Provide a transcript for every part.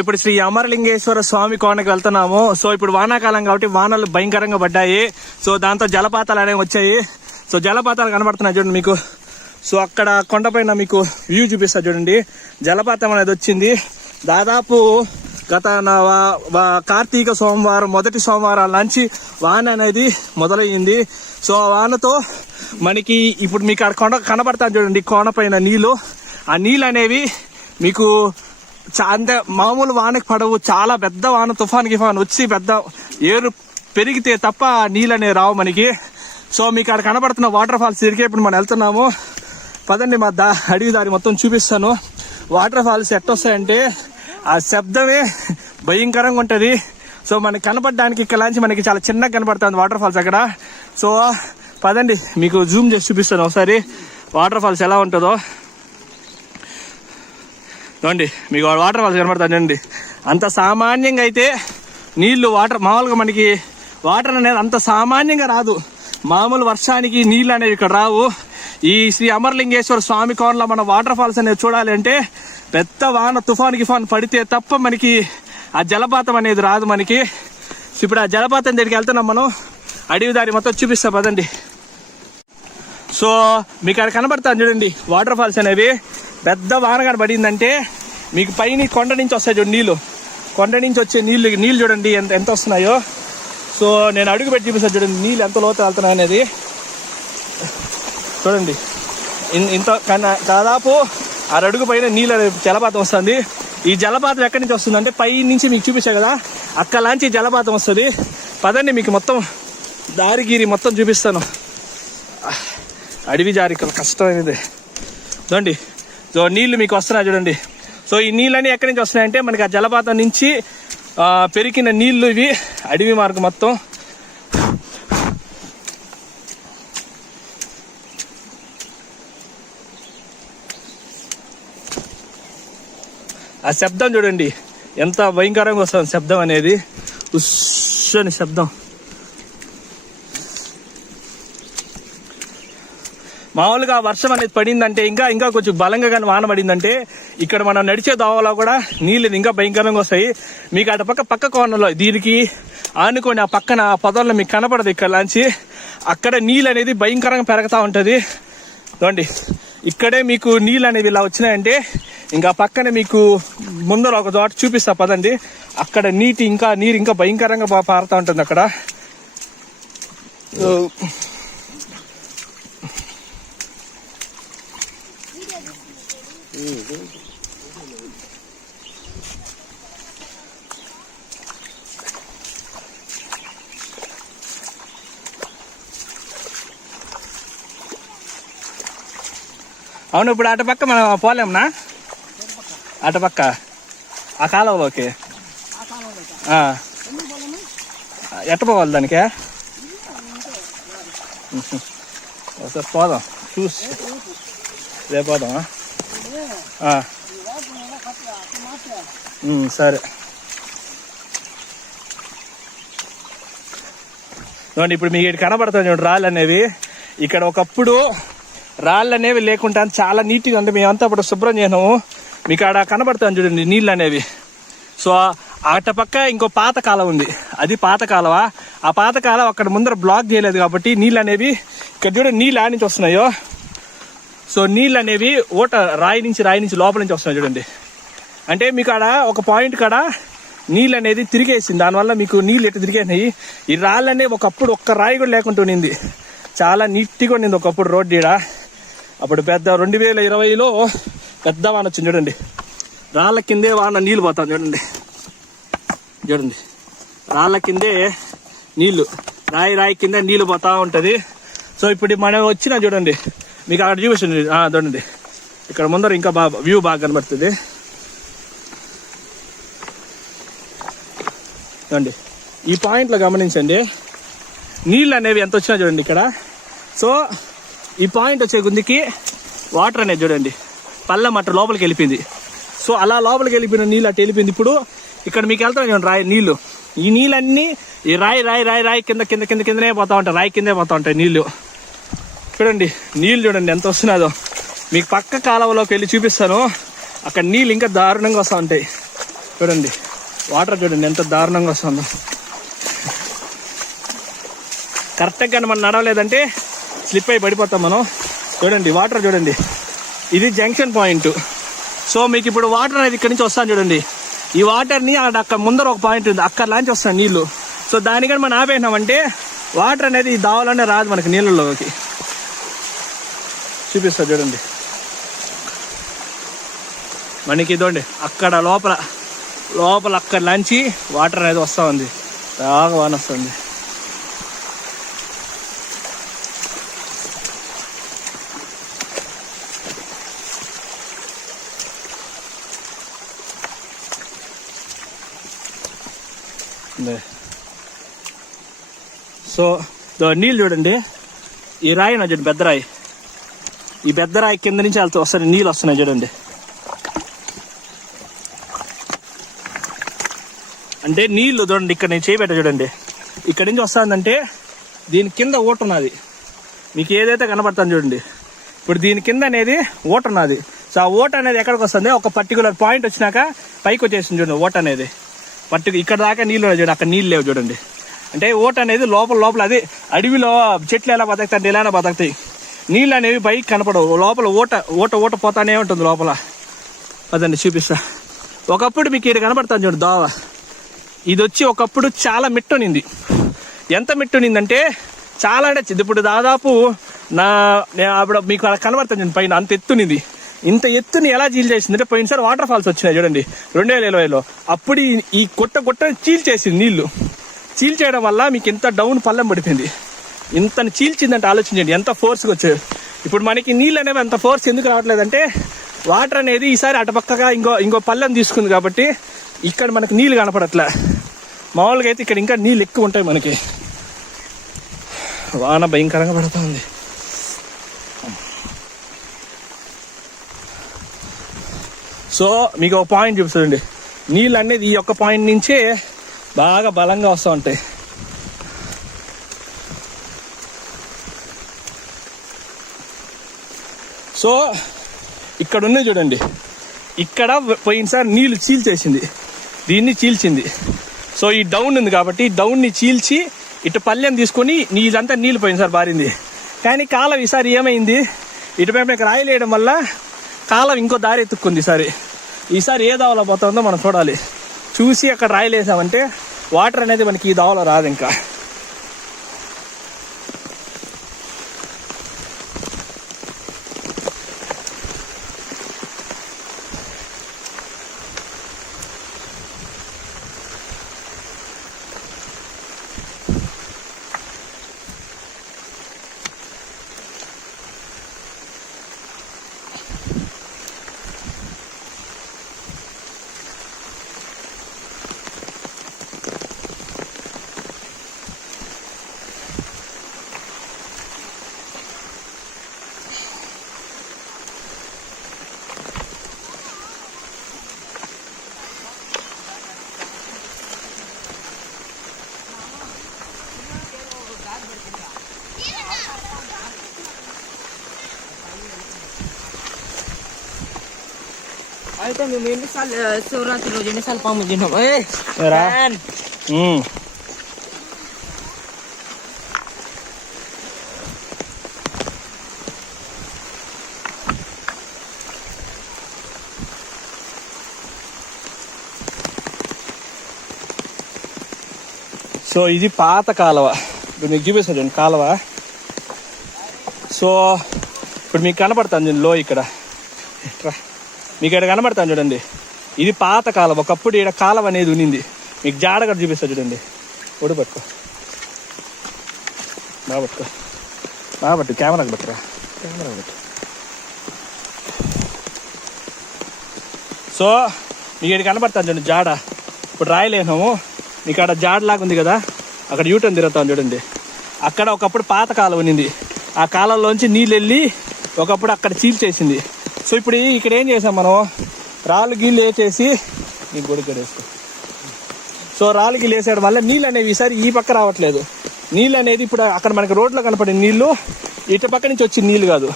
ఇప్పుడు శ్రీ అమరలింగేశ్వర స్వామి కోనకి వెళ్తున్నాము. సో ఇప్పుడు వానాకాలం కాబట్టి వానలు భయంకరంగా పడ్డాయి. సో దాంతో జలపాతాలు అనేవి వచ్చాయి. సో జలపాతాలు కనబడుతున్నాయి చూడండి మీకు. సో అక్కడ కొండపైన మీకు వ్యూ చూపిస్తా చూడండి. జలపాతం అనేది వచ్చింది. దాదాపు గత కార్తీక సోమవారం మొదటి సోమవారం నుంచి వాన అనేది మొదలయ్యింది. సో ఆ వానతో మనకి ఇప్పుడు మీకు అక్కడ కొండ కనబడతాను చూడండి, కోనపైన నీళ్లు. ఆ నీళ్ళు అనేవి మీకు అంటే మామూలు వానకి పడవు. చాలా పెద్ద వాన, తుఫాన్ వచ్చి పెద్ద ఏరు పెరిగితే తప్ప నీళ్ళు అనేవి రావు మనకి. సో మీకు అక్కడ కనబడుతున్న వాటర్ ఫాల్స్ దగ్గరికి ఇప్పుడు మనం వెళ్తున్నాము. పదండి, మా అడవి దారి మొత్తం చూపిస్తాను. వాటర్ ఫాల్స్ ఎట్టొస్తాయంటే ఆ శబ్దమే భయంకరంగా ఉంటుంది. సో మనకి కనపడడానికి ఇక్కడ నుంచి మనకి చాలా చిన్నగా కనపడుతుంది వాటర్ ఫాల్స్ అక్కడ. సో పదండి, మీకు జూమ్ చేసి చూపిస్తాను ఒకసారి వాటర్ ఫాల్స్ ఎలా ఉంటుందో. చూడండి, మీకు వాటర్ ఫాల్స్ కనబడుతుందండి. అంత సామాన్యంగా అయితే నీళ్లు మామూలుగా మనకి వాటర్ అనేది అంత సామాన్యంగా రాదు. మామూలు వర్షానికి నీళ్ళు అనేవి ఇక్కడ రావు. ఈ శ్రీ అమరలింగేశ్వర స్వామి కోనలో మన వాటర్ ఫాల్స్ అనేది చూడాలి అంటే పెద్ద వాన, తుఫాన్ పడితే తప్ప మనకి ఆ జలపాతం అనేది రాదు మనకి. ఇప్పుడు ఆ జలపాతం దగ్గరికి వెళ్తున్నాం మనం. అడవి దారి మొత్తం చూపిస్తా పదండి. సో మీకు అక్కడ కనబడతాను చూడండి వాటర్ ఫాల్స్ అనేవి. పెద్ద వాన కనబడిందంటే మీకు పైన కొండ నుంచి వస్తాయి చూడండి నీళ్ళు. కొండ నుంచి వచ్చే నీళ్ళు చూడండి ఎంత వస్తున్నాయో. సో నేను అడుగు పెట్టి చూపిస్తాను చూడండి నీళ్ళు ఎంత లోతు వెళ్తున్నాయి అనేది. చూడండి, ఇంత దాదాపు 6 అడుగు పైన నీళ్ళు జలపాతం వస్తుంది. ఈ జలపాతం ఎక్కడి నుంచి వస్తుంది అంటే పై నుంచి మీకు చూపించా కదా, అక్కలాంచి జలపాతం వస్తుంది. పదండి, మీకు మొత్తం దారిగిరి మొత్తం చూపిస్తాను. అడవి జారి కష్టమైనది చూడండి. సో నీళ్లు మీకు వస్తున్నాయి చూడండి. సో ఈ నీళ్ళని ఎక్కడి నుంచి వస్తున్నాయంటే మనకి ఆ జలపాతం నుంచి పెరిగిన నీళ్లు ఇవి. అడవి మార్గం మొత్తం. ఆ శబ్దం చూడండి ఎంత భయంకరంగా వస్తుంది శబ్దం అనేది. ఉస్సని శబ్దం. మామూలుగా వర్షం అనేది పడిందంటే ఇంకా కొంచెం బలంగా కానీ వాన పడిందంటే ఇక్కడ మనం నడిచే దోవలో కూడా నీళ్ళు ఇంకా భయంకరంగా వస్తాయి. మీకు అటు పక్క కోనలో దీనికి ఆనుకొని ఆ పక్కన పొదల్లో మీకు కనపడదు. ఇక్కడ నుంచి అక్కడ నీళ్ళు అనేది భయంకరంగా పెరుగుతూ ఉంటుంది. చూడండి, ఇక్కడే మీకు నీళ్ళు అనేవి ఇలా వచ్చినాయంటే ఇంకా పక్కనే మీకు ముందర ఒక చోట చూపిస్తా పదండి. అక్కడ నీరు ఇంకా భయంకరంగా పారుతూ ఉంటుంది అక్కడ. అవును, ఇప్పుడు అటుపక్క మనం పోలేంనా? అటుపక్క ఆ కాలువలోకి ఎట్ట పోవాలి దానికే? ఒకసారి పోదాం, చూసి రేపు పోదామా? సరే. చూడండి, ఇప్పుడు మీకు ఇక్కడ కనబడుతుంది చూడండి రాళ్ళు అనేవి. ఇక్కడ ఒకప్పుడు రాళ్ళు అనేవి లేకుండా చాలా నీట్గా అంటే మేమంతా ఇప్పుడు శుభ్రం చేయము. మీకు ఆడ కనబడతాను చూడండి నీళ్ళు అనేవి. సో అట పక్క ఇంకో పాత కాలం ఉంది, అది పాత కాలవ. ఆ పాత కాలం అక్కడ ముందర బ్లాక్ చేయలేదు కాబట్టి నీళ్ళు అనేవి ఇక్కడ చూడండి నీళ్ళు ఆడ నుంచి వస్తున్నాయో. సో నీళ్ళు అనేవి రాయి నుంచి లోపల నుంచి వస్తున్నాయి చూడండి. అంటే మీకు ఆడ ఒక పాయింట్ కాడ నీళ్ళు అనేది తిరిగేసింది. దానివల్ల మీకు నీళ్ళు ఎట్టు తిరిగేసినాయి. ఈ రాళ్ళు అనేవి ఒకప్పుడు ఒక్క రాయి కూడా లేకుండా ఉండింది. చాలా నీట్గా ఉండింది ఒకప్పుడు రోడ్డు ఈడ. అప్పుడు పెద్ద 2020లో పెద్ద వాన వచ్చింది చూడండి. రాళ్ళ కిందే వాన నీళ్ళు పోతాను చూడండి. రాళ్ళ కిందే నీళ్లు, రాయి కింద నీళ్లు పోతా ఉంటది. సో ఇప్పుడు మనం వచ్చినా చూడండి మీకు అక్కడ చూపిస్తుంది చూడండి. ఇక్కడ ముందర ఇంకా వ్యూ బాగా కనబడుతుంది చూడండి. ఈ పాయింట్లో గమనించండి నీళ్ళు అనేవి ఎంత వచ్చినా చూడండి ఇక్కడ. సో ఈ పాయింట్ వచ్చే గుందికి వాటర్ అనేది చూడండి పళ్ళెం అట్ట లోపలికి వెళ్ళిపోయింది. సో అలా లోపలికి వెళ్ళిపోయిన నీళ్ళు అట్ట వెళ్ళిపోయింది. ఇప్పుడు ఇక్కడ మీకు వెళ్తాను చూడండి రాయి నీళ్లు. ఈ నీళ్ళన్నీ ఈ రాయి కిందనే పోతా ఉంటాయి. రాయి కిందే పోతా ఉంటాయి నీళ్లు. చూడండి నీళ్ళు చూడండి ఎంత వస్తున్నాదో. మీకు పక్క కాలువలోకి వెళ్ళి చూపిస్తాను. అక్కడ నీళ్ళు ఇంకా దారుణంగా వస్తూ ఉంటాయి. చూడండి వాటర్ చూడండి ఎంత దారుణంగా వస్తుందో. కరెక్ట్గా మనం నడవలేదంటే స్లిప్ అయి పడిపోతాం మనం. చూడండి వాటర్ చూడండి, ఇది జంక్షన్ పాయింట్. సో మీకు ఇప్పుడు వాటర్ అనేది ఇక్కడి నుంచి వస్తాను చూడండి. ఈ వాటర్ని అక్కడ ముందర ఒక పాయింట్ ఉంది, అక్కడ లాంచి వస్తాను నీళ్లు. సో దానికని మనం ఆపేసినామంటే వాటర్ అనేది ఈ దావలోనే రాదు మనకి నీళ్ళలోకి. చూపిస్తా చూడండి మనకి ఇదండి, అక్కడ లోపల అక్కడ లాంచి వాటర్ అనేది వస్తూ ఉంది, బాగా వాన వస్తుంది. సో నీళ్ళు చూడండి, ఈ రాయి నా చూడండి, పెద్ద రాయి. ఈ పెద్ద రాయి కింద నుంచి వెళ్తూ వస్తాయి నీళ్ళు వస్తున్నాయి చూడండి. అంటే నీళ్లు చూడండి, ఇక్కడ నేను చేయబెట్ట చూడండి, ఇక్కడ నుంచి వస్తుందంటే దీని కింద ఓట ఉన్నది. మీకు ఏదైతే కనబడుతుంది చూడండి, ఇప్పుడు దీని కింద అనేది ఓట ఉన్నది. సో ఆ ఓట అనేది ఎక్కడికి వస్తుంది, ఒక పర్టికులర్ పాయింట్ వచ్చినాక పైకి వచ్చేసింది చూడండి ఓట అనేది. ఇక్కడ దాకా నీళ్ళు చూడండి, అక్కడ నీళ్ళు లేవు చూడండి. అంటే ఓట అనేది లోపల అది అడవిలో చెట్లు ఎలా బతుకుతాయి ఎలా బతుకుతాయి, నీళ్ళు అనేవి పైకి కనపడవు, లోపల ఓట పోతానే ఉంటుంది లోపల. అదండి చూపిస్తా. ఒకప్పుడు మీకు ఇక్కడ కనపడతాను చూడండి దోవ, ఇది వచ్చి ఒకప్పుడు చాలా మిట్టునింది. ఎంత మిట్టునిందంటే చాలా అంటే ఇప్పుడు దాదాపు అప్పుడు మీకు అలా కనబడతాను చూడండి పైన అంత ఎత్తునింది. ఇంత ఎత్తుని ఎలా చీల్ చేసిందంటే పోయినసారి వాటర్ ఫాల్స్ వచ్చినాయి చూడండి 2020లో. అప్పుడు ఈ గుట్ట చీల్చేసింది నీళ్లు. చీల్చేయడం వల్ల మీకు ఇంత డౌన్ పల్లెం పడిపోయింది. ఇంత చీల్చిందంటే ఆలోచించండి ఎంత ఫోర్స్గా వచ్చారు. ఇప్పుడు మనకి నీళ్ళు అనేవి అంత ఫోర్స్ ఎందుకు రావట్లేదంటే వాటర్ అనేది ఈసారి అటుపక్కగా ఇంకో పల్లెం తీసుకుంది కాబట్టి ఇక్కడ మనకి నీళ్ళు కనపడట్లే. మామూలుగా అయితే ఇక్కడ ఇంకా నీళ్ళు ఎక్కువ ఉంటాయి మనకి. వాన భయంకరంగా పడుతూ ఉంది. సో మీకు ఒక పాయింట్ చూపిస్తుందండి, నీళ్ళు అనేది ఈ యొక్క పాయింట్ నుంచే బాగా బలంగా వస్తూ ఉంటాయి. సో ఇక్కడ ఉన్నాయి చూడండి, ఇక్కడ పోయినసారి నీళ్ళు చీల్చేసింది, దీన్ని చీల్చింది. సో ఈ డౌన్ ఉంది కాబట్టి డౌన్ని చీల్చి ఇటు పల్లెం తీసుకొని నీళ్ళంతా నీళ్ళు పోయినసారి బారింది. కానీ కాలం ఈసారి ఏమైంది, ఇటువైపు రాయిలు వేయడం వల్ల కాలం ఇంకో దారి ఎత్తుక్కుంది. ఈసారి ఏ దావలో పోతుందో మనం చూడాలి. చూసి అక్కడ రాయిలు వేసామంటే వాటర్ అనేది మనకి ఈ దావలో రాదు ఇంకా. అయితే మేము ఎన్నిసార్లు శివరాత్రి రోజు ఎన్నిసార్లు పాము తిన్నాం. సో ఇది పాత కాలువ, ఇప్పుడు మీకు చూపిస్తాను చూడండి కాలువ. సో ఇప్పుడు మీకు కనపడతాను చూడండి లో, ఇక్కడ మీకు ఇక్కడ కనబడతాను చూడండి, ఇది పాత కాలువ. ఒకప్పుడు ఇక్కడ కాలువ అనేది ఉన్నింది. మీకు జాడగడ చూపిస్తా చూడండి. ఒడి పట్టుకో, బాగా పట్టు కెమెరాకి పట్టురా, కెమెరాకి పట్టు. సో మీకు ఇక్కడ కనబడతాను చూడండి జాడ. ఇప్పుడు రాయలేనాము, మీకు అక్కడ జాడలాగా ఉంది కదా, అక్కడ యూటర్న్ తిరుగుతాను చూడండి. అక్కడ ఒకప్పుడు పాత కాలువ ఉన్నింది. ఆ కాలంలోంచి నీళ్ళు వెళ్ళి ఒకప్పుడు అక్కడ చీల్చేసింది. సో ఇప్పుడు ఇక్కడ ఏం చేసాం మనం, రాళ్ళు గీళ్ళు వేసేసి నీకు గొడుగు వేసుకో. సో రాళ్ళు గీళ్ళు వేసేయడం వల్ల నీళ్ళు అనేవి ఈసారి ఈ పక్క రావట్లేదు. నీళ్ళు అనేది ఇప్పుడు అక్కడ మనకి రోడ్లో కనపడే నీళ్ళు ఇటు పక్క నుంచి వచ్చిన నీళ్ళు కాదు,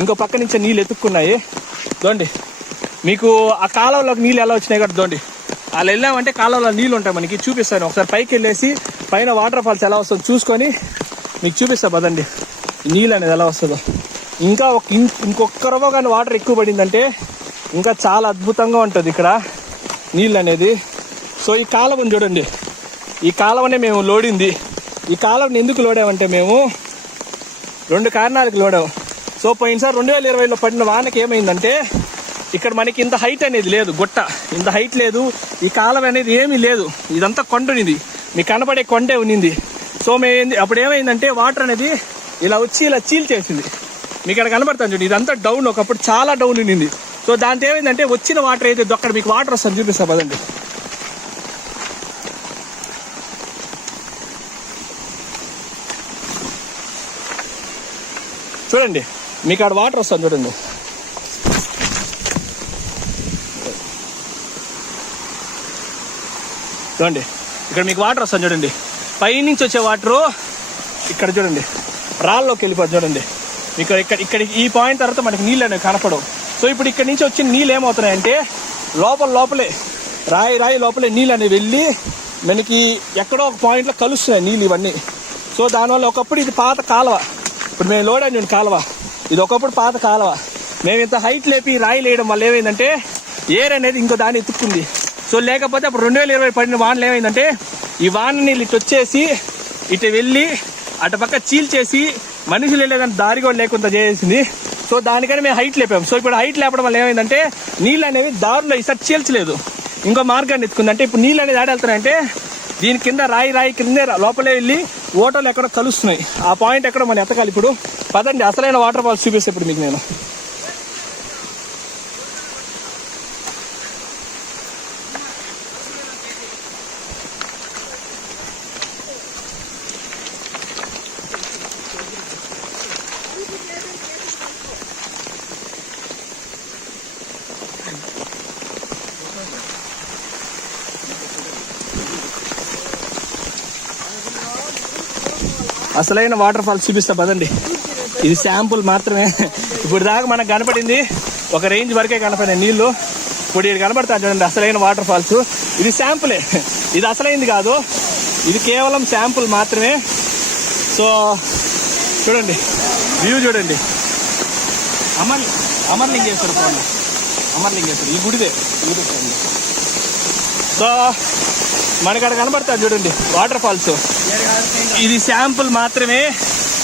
ఇంకో పక్క నుంచి నీళ్ళు ఎత్తుక్కున్నాయి. దోండి మీకు ఆ కాలంలోకి నీళ్ళు ఎలా వచ్చినాయి కదా, దోండి అలా వెళ్ళామంటే కాలంలో నీళ్ళు ఉంటాయి మనకి, చూపిస్తాను. ఒకసారి పైకి వెళ్ళేసి పైన వాటర్ ఫాల్స్ ఎలా వస్తుందో చూసుకొని మీకు చూపిస్తా పదండి, నీళ్ళు అనేది ఎలా వస్తుందో. ఇంకా ఇంకొక రవ్వ కానీ వాటర్ ఎక్కువ పడిందంటే ఇంకా చాలా అద్భుతంగా ఉంటుంది ఇక్కడ నీళ్ళు అనేది. సో ఈ కాలువను చూడండి, ఈ కాలువనే మేము లోడింది. ఈ కాలువని ఎందుకు లోడామంటే మేము 2 కారణాలకు లోడాం. సో పోయినసారి 2020లో పడిన వానకి ఏమైందంటే ఇక్కడ మనకి ఇంత హైట్ అనేది లేదు, గుట్ట ఇంత హైట్ లేదు, ఈ కాలువ అనేది ఏమీ లేదు, ఇదంతా కొండ ఉన్నింది, మీకు కనపడే కొండే ఉన్నింది. సో అప్పుడు ఏమైందంటే వాటర్ అనేది ఇలా వచ్చి ఇలా చీల్చేసింది. మీకు ఇక్కడ కనబడుతుంది చూడండి, ఇదంతా డౌన్, ఒకప్పుడు చాలా డౌన్ ఉన్నింది. సో దాంతో ఏమైందంటే వచ్చిన వాటర్ అయితే అక్కడ మీకు వాటర్ వస్తుంది చూపిస్తా పదండి. చూడండి మీకు ఆడ వాటర్ వస్తుంది చూడండి. చూడండి ఇక్కడ మీకు వాటర్ వస్తుంది చూడండి, పైనుంచి వచ్చే వాటరు ఇక్కడ చూడండి రాళ్ళలోకి వెళ్ళిపోతుంది చూడండి. మీకు ఇక్కడ ఈ పాయింట్ తర్వాత మనకి నీళ్ళు అనేవి కనపడవు. సో ఇప్పుడు ఇక్కడ నుంచి వచ్చిన నీళ్ళు ఏమవుతున్నాయంటే లోపలే రాయి లోపలే నీళ్ళు అనేవి వెళ్ళి మనకి ఎక్కడో ఒక పాయింట్లో కలుస్తున్నాయి నీళ్ళు ఇవన్నీ. సో దానివల్ల ఒకప్పుడు ఇది పాత కాలువ, ఇప్పుడు మేము లోడాను చూడండి కాలువ, ఇది ఒకప్పుడు పాత కాలువ. మేము ఇంత హైట్ లేపి రాయి వేయడం వల్ల ఏమైందంటే ఏర్ అనేది ఇంకో దాన్ని ఎత్తుక్కుంది. సో లేకపోతే అప్పుడు 2020 పడిన వానలు ఏమైందంటే ఈ వాన నీళ్ళు ఇటు వచ్చేసి ఇటు వెళ్ళి అటు పక్క చీల్చేసి మనుషులు వెళ్ళేదాన్ని దారి కూడా లేకుండా చేసింది. సో దానికని మేము హైట్ లేపాము. సో ఇప్పుడు హైట్ లేపడం వల్ల ఏమైందంటే నీళ్ళు అనేవి దారిలో ఈసారి చీల్చలేదు, ఇంకో మార్గాన్ని ఎత్తుకుంది. అంటే ఇప్పుడు నీళ్ళు అనేది ఆడెళ్తున్నాయంటే దీని కింద రాయి కిందే లోపలే వెళ్ళి ఓటలు ఎక్కడ కలుస్తున్నాయి, ఆ పాయింట్ ఎక్కడ మనం ఎత్తకాలి. ఇప్పుడు పదండి అసలైన వాటర్ ఫాల్స్ చూపిస్తే ఇప్పుడు మీకు నేను. అసలైన వాటర్ ఫాల్స్ చూపిస్తా పదండి. ఇది శాంపుల్ మాత్రమే, ఇప్పుడు దాకా మనకు కనపడింది ఒక రేంజ్ వరకే కనపడే నీళ్లు. ఇప్పుడు ఇది కనపడతా చూడండి అసలైన వాటర్ ఫాల్స్. ఇది శాంపులే, ఇది అసలైంది కాదు, ఇది కేవలం శాంపుల్ మాత్రమే. సో చూడండి వ్యూ చూడండి, అమర్లింగేశ్వర స్వామి, అమర్లింగేశ్వర ఈ గుడిదే. సో మనకి అక్కడ కనబడతారు చూడండి వాటర్ ఫాల్స్, ఇది శాంపుల్ మాత్రమే.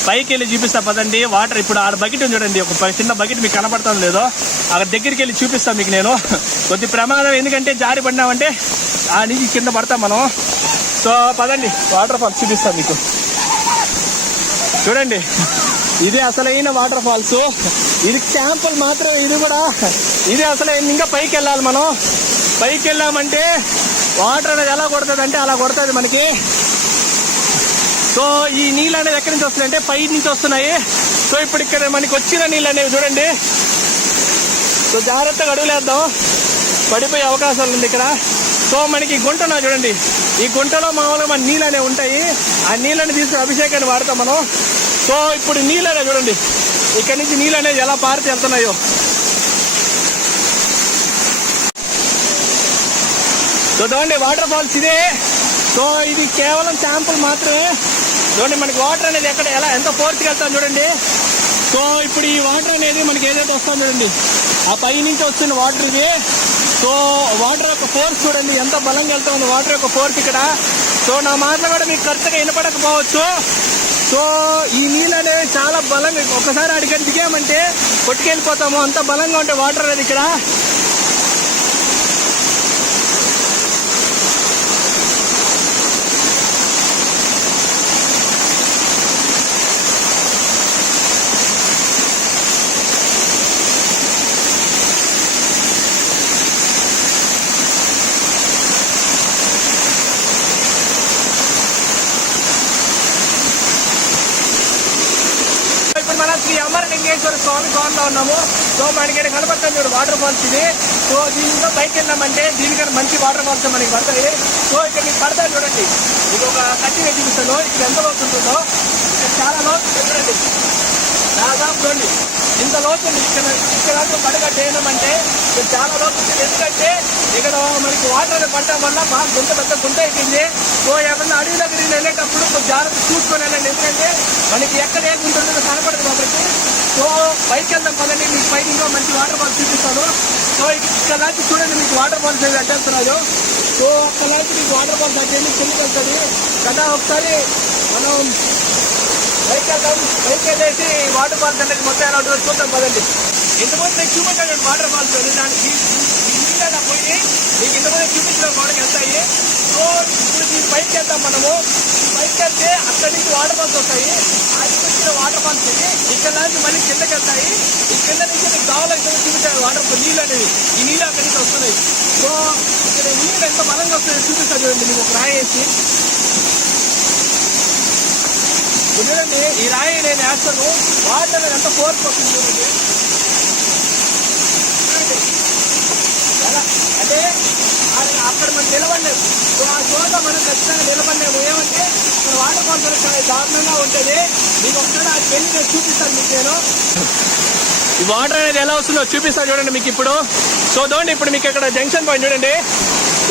పైకి వెళ్ళి చూపిస్తా పదండి వాటర్. ఇప్పుడు ఆడ బకెట్ ఉంది చూడండి, ఒక చిన్న బకెట్ మీకు కనపడతాం లేదో, అక్కడ దగ్గరికి వెళ్ళి చూపిస్తాం మీకు నేను. కొద్ది ప్రమాదం, ఎందుకంటే జారి పడినామంటే ఆ నుంచి కింద పడతాం మనం. సో పదండి వాటర్ ఫాల్స్ చూపిస్తాం మీకు. చూడండి ఇది అసలైన వాటర్ ఫాల్స్, ఇది శాంపుల్ మాత్రమే. ఇది కూడా ఇది అసలైన. ఇంకా పైకి వెళ్ళాలి మనం. పైకి వెళ్ళామంటే వాటర్ అనేది ఎలా కొడుతుంది అంటే అలా కొడుతుంది మనకి. సో ఈ నీళ్ళు అనేది ఎక్కడి నుంచి వస్తున్నాయి అంటే పై నుంచి వస్తున్నాయి. సో ఇప్పుడు ఇక్కడ మనకి వచ్చిన నీళ్ళు అనేవి చూడండి. సో జాగ్రత్తగా అడుగులేద్దాం, పడిపోయే అవకాశాలు ఉంది ఇక్కడ. సో మనకి గుంట ఉన్నా చూడండి, ఈ గుంటలో మామూలుగా మన నీళ్ళు అనేవి ఉంటాయి, ఆ నీళ్ళని తీసుకుని అభిషేకాన్ని వాడతాం మనం. సో ఇప్పుడు నీళ్ళు అనేవి చూడండి, ఇక్కడ నుంచి నీళ్ళు అనేది ఎలా పారితే వెళ్తున్నాయో. సో చూడండి వాటర్ ఫాల్స్ ఇదే. సో ఇది కేవలం శాంపుల్ మాత్రమే. చూడండి మనకి వాటర్ అనేది ఎక్కడ ఎలా ఎంత ఫోర్స్కి వెళ్తాం చూడండి. సో ఇప్పుడు ఈ వాటర్ అనేది మనకి ఏదైతే వస్తాం చూడండి, ఆ పై నుంచి వస్తున్న వాటర్ ఇది. సో వాటర్ యొక్క ఫోర్స్ చూడండి ఎంత బలంగా వెళ్తా ఉంది వాటర్ యొక్క ఫోర్స్ ఇక్కడ. సో నా మాటలు కూడా మీకు కరెక్ట్గా వినపడకపోవచ్చు. సో ఈ నీళ్ళు అనేవి చాలా బలంగా, ఒకసారి అడిగి దిగామంటే కొట్టుకెళ్ళిపోతాము, అంత బలంగా ఉంటే వాటర్ అనేది ఇక్కడ. శ్రీ అమరలింగేశ్వర స్వామి కోనలో ఉన్నాము. సో మనకి కనపడతాం చూడు వాటర్ ఫాల్స్ ఇది. సో దీనిలో పైకి వెళ్ళామంటే దీనికన్నా మంచి వాటర్ ఫాల్స్ మనకి పడతాయి. సో ఇక్కడ మీకు పడతాయి చూడండి, ఇది ఒక కట్టి చూపిస్తాను, ఇక్కడ ఎంత లోతు ఉంటుందో. ఇక్కడ చాలా లోతు చూడండి, దాదాపు చూడండి ఇంత లోతు ఇక్కడ పడగట్టేయడమంటే చాలా లోతు ఉంది. ఎందుకంటే ఇక్కడ మనకి వాటర్ పడటం వల్ల బాగా పెద్ద గుంట అయిపోయింది. సో ఏమన్నా అడవి దగ్గరికి వెళ్ళేటప్పుడు కొంచెం జాగ్రత్త చూసుకొని వెళ్ళండి. ఎందుకంటే మనకి ఎక్కడ ఏ గుంట ఉంటుందో కనపడదు కాబట్టి. సో పైకి వెళ్దాం పదండి, మీకు పైకి ఇంకా మంచి వాటర్ ఫాల్స్ చూపిస్తాను. సో ఇక్కడ నుంచి చూడండి మీకు వాటర్ ఫాల్స్ అనేది అడ్డేస్తున్నాడు. సో అక్కడ నుంచి మీకు వాటర్ ఫాల్స్ అడ్డేది కిందకి వెళ్తుంది కదా. ఒకసారి మనం పైకి వెళ్దాం, పైకి వెళ్ళేసి వాటర్ ఫాల్స్ అనేది మొత్తం ఎలా ఉంటుందో చూద్దాం పదండి. ఇంతకుముందు మీకు చూపించాను వాటర్ ఫాల్స్ దానికి నీళ్ళ పోయి మీకు ఇంతకుముందు చూపించిన గోడకి వెళ్తాయి. సో ఇప్పుడు దీని పైకి వెళ్తాం మనము. పైకి వెళ్తే అక్కడి నుంచి వాటర్ ఫాల్స్ వస్తాయి. అది వచ్చిన వాటర్ ఫాల్స్ ఇక్కడ నుంచి మళ్ళీ కిందకి వెళ్తాయి. ఈ కింద నుంచి మీకు కావాలంటే చూపించాను వాటర్ నీళ్ళు అనేవి. ఈ నీళ్ళు అక్కడి నుంచి వస్తున్నాయి. సో ఇక్కడ నీళ్ళు ఎంత బలంగా వస్తాయో చూపిస్తాను చూడండి. మీకు ఒక రాయి వేసి చూడండి, ఈ రాయి నేను వేస్తాను. వాటర్ అనేది ఎంత ఫోర్స్ వస్తుంది చూడండి. అంటే అక్కడ మనం నిలబడలేము. సో ఆ చోట మనం ఖచ్చితంగా నిలబడలేము. ఏమంటే అక్కడ వాటర్ ఫాల్స్ చాలా దారుణంగా ఉంటుంది. మీకు ఒకసారి అది వెళ్ళి నేను చూపిస్తాను మీకు. నేను ఈ వాటర్ అనేది ఎలా వస్తుందో చూపిస్తాను చూడండి మీకు ఇప్పుడు. సో చూడండి ఇప్పుడు మీకు ఇక్కడ జంక్షన్ పాయింట్ చూడండి.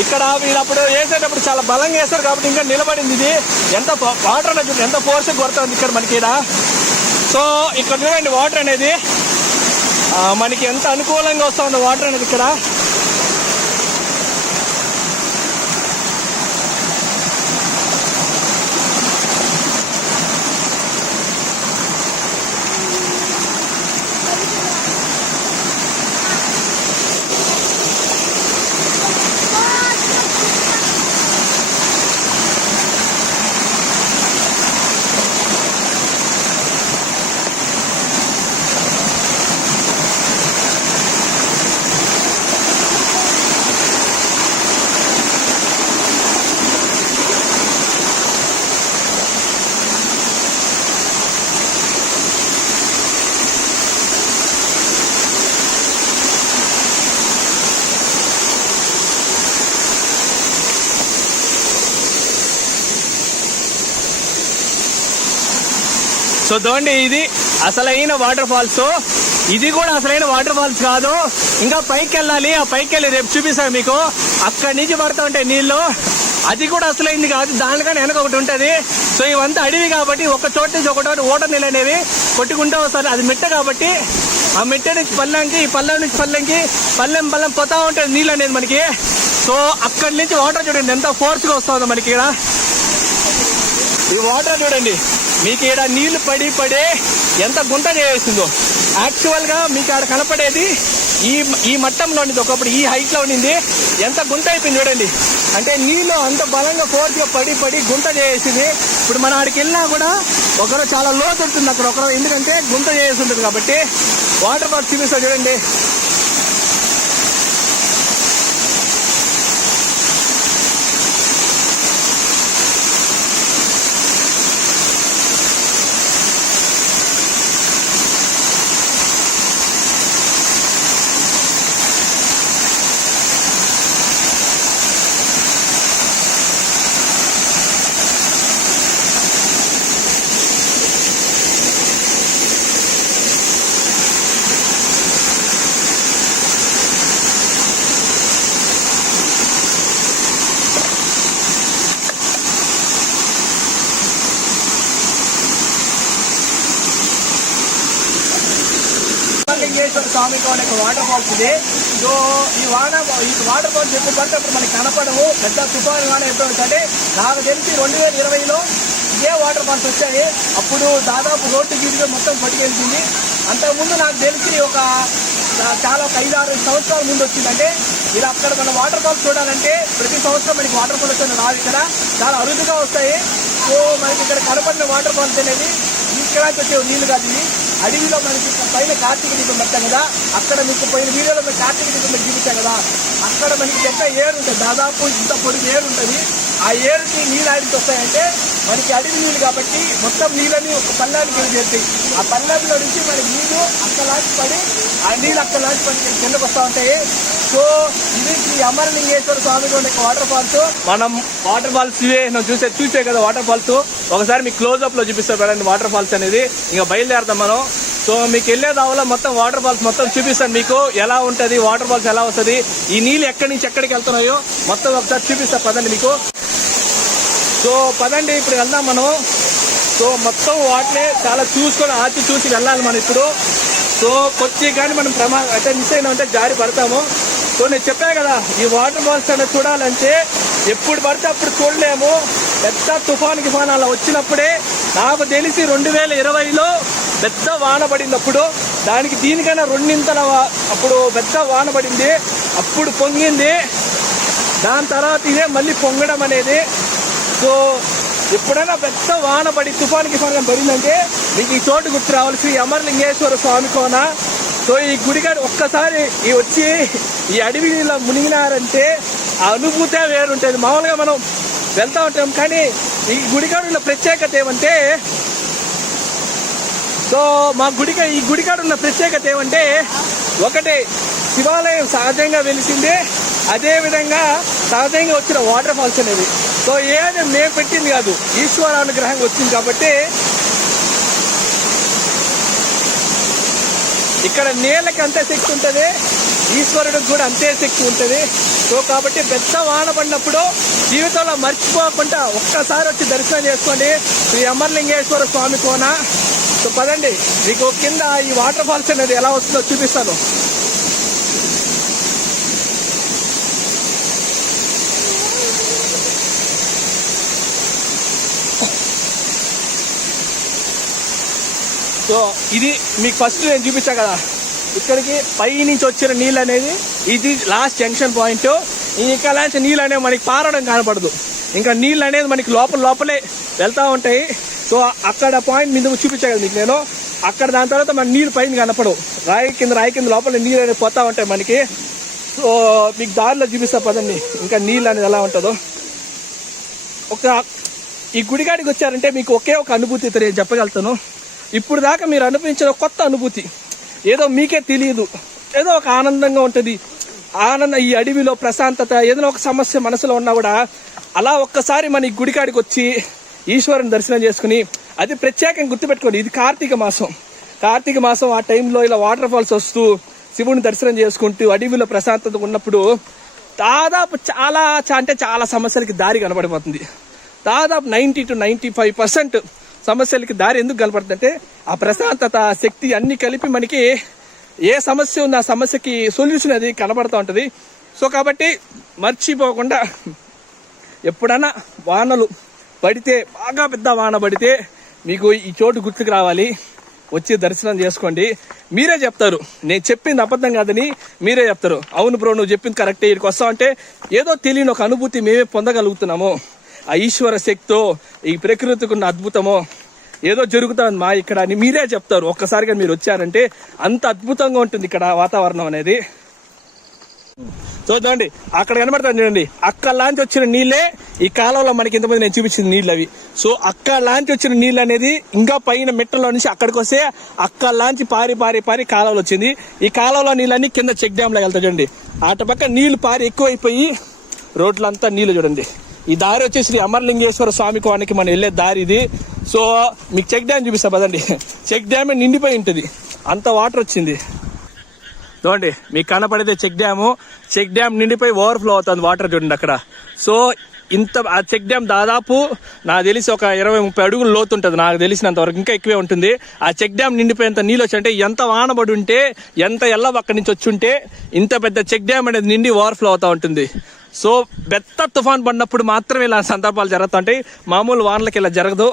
ఇక్కడ వీళ్ళు అప్పుడు వేసేటప్పుడు చాలా బలంగా వేస్తారు కాబట్టి ఇంకా నిలబడింది. ఇది ఎంత వాటర్ అనేది చూడండి, ఎంత ఫోర్స్ కొడుతుంది ఇక్కడ మనకి. సో ఇక్కడ చూడండి వాటర్ అనేది మనకి ఎంత అనుకూలంగా వస్తుంది వాటర్ అనేది ఇక్కడ. సో చూడండి ఇది అసలైన వాటర్ ఫాల్స్. ఇది కూడా అసలైన వాటర్ ఫాల్స్ కాదు, ఇంకా పైకి వెళ్ళాలి. ఆ పైకి వెళ్ళి రేపు చూపిస్తాను మీకు. అక్కడి నుంచి పడుతూ ఉంటాయి నీళ్లు. అది కూడా అసలైంది కాదు, దానికన్నా వెనక ఒకటి ఉంటుంది. సో ఇవంతా అడవి కాబట్టి ఒక చోట నుంచి ఒకటి ఓటర్ నీళ్ళు అనేవి కొట్టుకుంటూ వస్తారు. అది మిట్ట కాబట్టి ఆ మిట్ట నుంచి పల్లెంకి, ఈ పల్లెం నుంచి పల్లెంకి, పల్లెం పోతా ఉంటుంది నీళ్ళు అనేది మనకి. సో అక్కడి నుంచి వాటర్ చూడండి ఎంత ఫోర్స్ గా వస్తుందో మనకి. ఇక్కడ ఈ వాటర్ చూడండి మీకు ఇక్కడ నీళ్లు పడి ఎంత గుంట చేసిందో. యాక్చువల్ గా మీకు ఆడ కనపడేది ఈ మట్టంలో ఉండింది, ఒకప్పుడు ఈ హైట్ లో ఉండింది. ఎంత గుంట అయిపోయింది చూడండి. అంటే నీళ్ళు అంత బలంగా ఫోర్స్ గా పడి గుంట చేసింది. ఇప్పుడు మన ఆడికి వెళ్ళినా కూడా ఒకరు చాలా లోతు ఉంటుంది అక్కడ ఒకరు, ఎందుకంటే గుంట చేసి ఉంటుంది కాబట్టి. వాటర్ ఫాల్స్ చూపిస్తా చూడండి. స్వామి వాటర్ ఫాల్స్ ఇది. సో ఈ వాటర్ ఫాల్స్ ఎప్పుడు పడితే అప్పుడు మనకి కనపడవు. పెద్ద తుఫాను వాన ఎప్పుడు వచ్చాయంటే నాకు తెలిసి 2020లో ఇదే వాటర్ ఫాల్స్ వచ్చాయి. అప్పుడు దాదాపు రోడ్డు గీటుగా మొత్తం పట్టుకెళ్తుంది. అంతకుముందు నాకు తెలిసి ఒక 5-6 సంవత్సరాల ముందు వచ్చిందంటే. ఇలా అక్కడ మన వాటర్ ఫాల్స్ చూడాలంటే ప్రతి సంవత్సరం మనకి వాటర్ ఫాల్స్ అనేది రాదు, ఇక్కడ చాలా అరుదుగా వస్తాయి. సో మనకి ఇక్కడ కనపడిన వాటర్ ఫాల్స్ అనేది ఇక్కడ వచ్చే నీళ్లు కాదు. ఇది అడవిలో మనకి పైన కార్తీక దీపం పెట్టాం కదా, అక్కడ మీకు పోయిన వీడియోలో మేము కార్తీక దీపం పెట్టి చూపించాం కదా, అక్కడ మనకి పెద్ద ఏరు ఉంటుంది, దాదాపు ఇంత పొడుగు ఏరు ఉంటుంది. ఆ ఏరుకి నీళ్ళు ఆడికి వస్తాయంటే మనకి అడవి నీళ్ళు కాబట్టి మొత్తం నీళ్ళని ఒక పల్లానికి చేస్తాయి. ఆ పల్లాలో నుంచి మనకి నీళ్లు అక్కలాంటి పడి ఆ నీళ్ళు అక్కలాంటి పడి కిందకు వస్తూ ఉంటాయి. సో ఇది శ్రీ అమరలింగేశ్వర స్వామి వాటర్ ఫాల్స్. మనం వాటర్ ఫాల్స్ చూసే కదా వాటర్ ఫాల్స్. ఒకసారి మీకు క్లోజ్ అప్ లో చూపిస్తాం కదండి వాటర్ ఫాల్స్ అనేది. ఇంకా బయలుదేరదాం మనం. సో మీకు వెళ్ళే దావలో మొత్తం వాటర్ ఫాల్స్ మొత్తం చూపిస్తాను మీకు ఎలా ఉంటుంది, వాటర్ ఫాల్స్ ఎలా వస్తుంది, ఈ నీళ్ళు ఎక్కడి నుంచి ఎక్కడికి వెళ్తున్నాయో మొత్తం ఒకసారి చూపిస్తాను పదండి మీకు. సో పదండి ఇప్పుడు వెళ్దాం మనం. సో మొత్తం వాటినే చాలా చూసుకొని ఆచి చూసి వెళ్ళాలి మనం ఇప్పుడు. సో కొచ్చి కానీ మనం అంటే మిస్ అయినామంటే జారి పడతాము. సో నేను చెప్పాను కదా ఈ వాటర్ ఫాల్స్ అనేది చూడాలంటే ఎప్పుడు పడితే అప్పుడు చూడలేము. పెద్ద తుఫాన్ అలా వచ్చినప్పుడే, నాకు తెలిసి 2020లో పెద్ద వాన పడినప్పుడు, దానికి దీనికైనా రెండింతల అప్పుడు పెద్ద వాన పడింది, అప్పుడు పొంగింది. దాని తర్వాత ఇదే మళ్ళీ పొంగడం అనేది. సో ఎప్పుడైనా పెద్ద వాన పడి తుఫాన్ పడిందంటే మీకు ఈ చోటు గుర్తు రావాలి, శ్రీ అమరలింగేశ్వర స్వామి కోన. సో ఈ గుడిగాడు ఒక్కసారి వచ్చి ఈ అడవిలో మునిగినారంటే ఆ అనుభూతే వేరుంటుంది. మామూలుగా మనం వెళ్తా ఉంటాం, కానీ ఈ గుడిగాడున్న ప్రత్యేకత ఏమంటే, సో ఈ గుడికాడ ఉన్న ప్రత్యేకత ఏమంటే, ఒకటి శివాలయం సహజంగా వెలిసింది, అదేవిధంగా సహజంగా వచ్చిన వాటర్ ఫాల్స్ అనేది. సో ఏది మేము పెట్టింది కాదు, ఈశ్వరానుగ్రహంగా వచ్చింది. కాబట్టి ఇక్కడ నీళ్ళకి అంతే శక్తి ఉంటుంది, ఈశ్వరుడికి కూడా అంతే శక్తి ఉంటుంది. సో కాబట్టి పెద్ద వాన పడినప్పుడు జీవితంలో మర్చిపోకుండా ఒక్కసారి వచ్చి దర్శనం చేసుకోండి శ్రీ అమరలింగేశ్వర స్వామి కోన. సో పదండి మీకు కింద ఈ వాటర్ ఫాల్స్ అనేది ఎలా వస్తుందో చూపిస్తాను. సో ఇది మీకు ఫస్ట్ నేను చూపించా కదా, ఇక్కడికి పై నుంచి వచ్చిన నీళ్ళు అనేది ఇది లాస్ట్ జంక్షన్ పాయింట్. ఇంకా లాంటి నీళ్ళు అనేవి మనకి పారడం కనపడదు, ఇంకా నీళ్ళు అనేది మనకి లోపలే వెళ్తూ ఉంటాయి. సో అక్కడ పాయింట్ మీద చూపించా కదా మీకు నేను, అక్కడ దాని తర్వాత మన నీళ్ళు పైన కనపడవు, రాయి కింద లోపల నీళ్ళు అనేది పోతా ఉంటాయి మనకి. సో మీకు దారిలో చూపిస్తా పదండి ఇంకా నీళ్ళు అనేది ఎలా ఉంటుందో. ఈ గుడిగాడికి వచ్చారంటే మీకు ఒకే ఒక అనుభూతి నేను చెప్పగలుగుతాను. ఇప్పుడు దాకా మీరు అనుభవించిన కొత్త అనుభూతి, ఏదో మీకే తెలియదు, ఏదో ఒక ఆనందంగా ఉంటుంది. ఈ అడవిలో ప్రశాంతత, ఏదైనా ఒక సమస్య మనసులో ఉన్నా కూడా అలా ఒక్కసారి మన ఈ గుడికాడికి వచ్చి ఈశ్వరుని దర్శనం చేసుకుని, అది ప్రత్యేకంగా గుర్తుపెట్టుకోండి, ఇది కార్తీక మాసం ఆ టైంలో ఇలా వాటర్ ఫాల్స్ వస్తూ శివుని దర్శనం చేసుకుంటూ అడవిలో ప్రశాంతత ఉన్నప్పుడు దాదాపు చాలా సమస్యలకి దారి కనబడిపోతుంది. దాదాపు 90 to 95% సమస్యలకి దారి ఎందుకు కనపడుతుందంటే ఆ ప్రశాంతత, శక్తి అన్ని కలిపి మనకి ఏ సమస్య ఉందో ఆ సమస్యకి సొల్యూషన్ అది కనబడుతూ ఉంటుంది. సో కాబట్టి మర్చిపోకుండా ఎప్పుడైనా వానలు పడితే, బాగా పెద్ద వాన పడితే మీకు ఈ చోటు గుర్తుకు రావాలి, వచ్చి దర్శనం చేసుకోండి. మీరే చెప్తారు నేను చెప్పింది అబద్ధం కాదని, మీరే చెప్తారు అవును బ్రో నువ్వు చెప్పింది కరెక్టే, ఇక్కడికి వస్తామంటే ఏదో తెలియని ఒక అనుభూతి మేమే పొందగలుగుతున్నాము. ఆ ఈశ్వర శక్తో, ఈ ప్రకృతికి ఉన్న అద్భుతమో ఏదో జరుగుతుంది మా ఇక్కడ అని మీరే చెప్తారు. ఒక్కసారిగా మీరు వచ్చారంటే అంత అద్భుతంగా ఉంటుంది ఇక్కడ వాతావరణం అనేది. చూడండి అక్కడ కనబడతాను చూడండి, అక్కడలాంచి వచ్చిన నీళ్ళే ఈ కాలంలో మనకి ఇంతమంది నేను చూపించిన నీళ్ళు అవి. సో అక్కడలాంచి వచ్చిన నీళ్ళు అనేది ఇంకా పైన మెట్టలో నుంచి అక్కడికి వస్తే అక్కడలాంచి పారి కాలంలో వచ్చింది. ఈ కాలంలో నీళ్ళన్నీ కింద చెక్ డ్యామ్ లో వెళ్తాయి చూడండి. అటు పక్క నీళ్లు పారి ఎక్కువైపోయి రోడ్లంతా నీళ్లు చూడండి. ఈ దారి వచ్చేసి శ్రీ అమరలింగేశ్వర స్వామి కోనకి మనం వెళ్ళే దారి ఇది. సో మీకు చెక్ డ్యామ్ చూపిస్తా పదండి. చెక్ డ్యామ్ నిండిపోయి ఉంటుంది, అంత వాటర్ వచ్చింది చూడండి. మీకు కనపడేది చెక్ డ్యామ్ నిండిపోయి ఓవర్ఫ్లో అవుతుంది వాటర్ చూడండి అక్కడ. సో ఆ చెక్ డ్యామ్ దాదాపు నాకు తెలిసి ఒక 20-30 అడుగులు లోతు ఉంటుంది నాకు తెలిసినంత వరకు, ఇంకా ఎక్కువే ఉంటుంది. ఆ చెక్ డ్యామ్ నిండిపోయేంత నీళ్ళు వచ్చి ఎంత వానబడి ఉంటే, ఎంత ఎల్లవ అక్కడి నుంచి వచ్చి ఉంటే ఇంత పెద్ద చెక్ డ్యామ్ అనేది నిండి ఓవర్ఫ్లో అవుతూ ఉంటుంది. సో పెద్ద తుఫాన్ పడినప్పుడు మాత్రమే ఇలా సందర్భాలు జరుగుతుంటాయి, మామూలు వానలకి ఇలా జరగదు.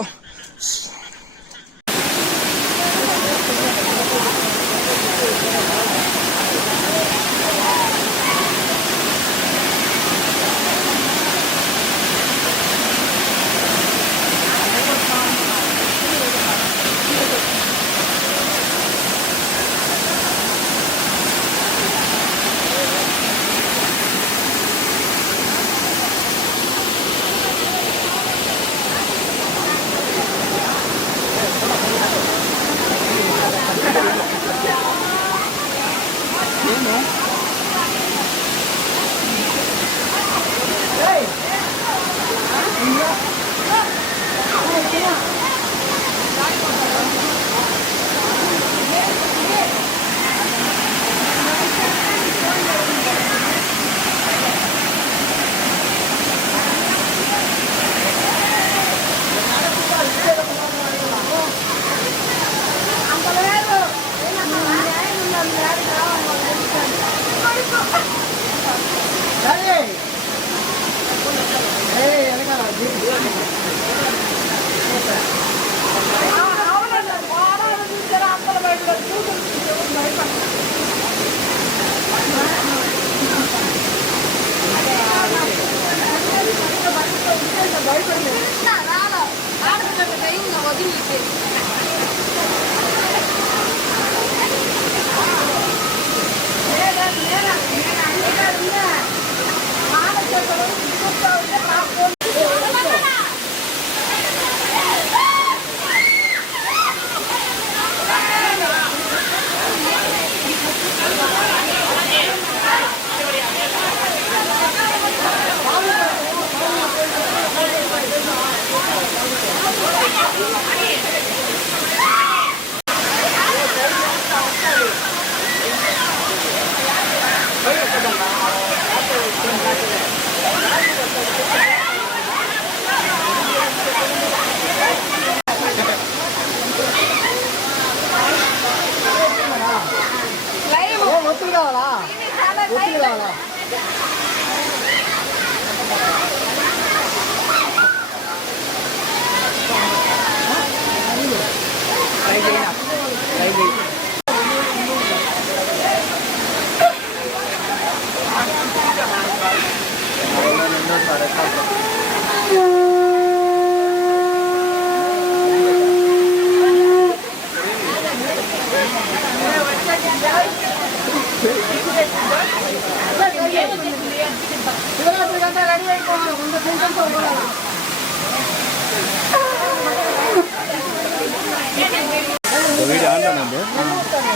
వీడియో ఆన్లోనండి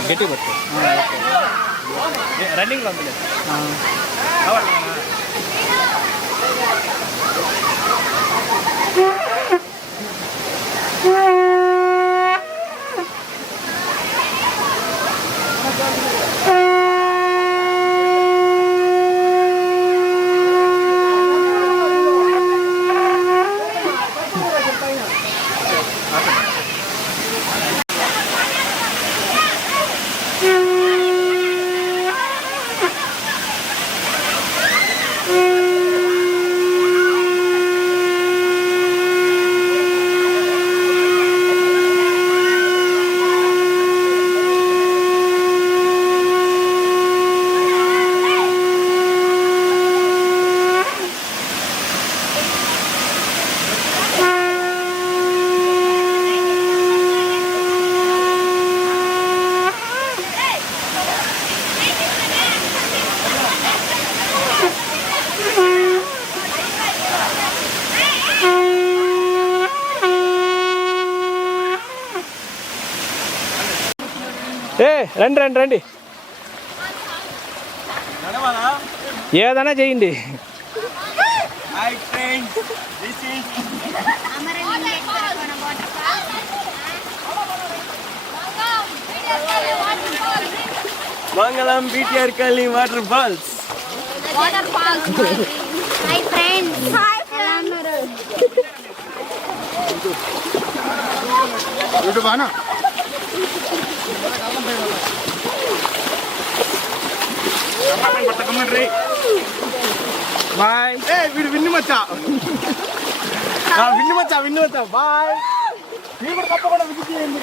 గట్టి పట్టు రన్నింగ్లో ఉంది రండి రండి రండి ఏదైనా చేయండి Mangalam BTR colony water falls hi friends ఎలా ఉన్నారు బాయ్ వీడు విన్ను మచ్చా విన్ను మచ్చా బాయ్ మీరు కూడా తప్పకుండా విజిట్ చేయండి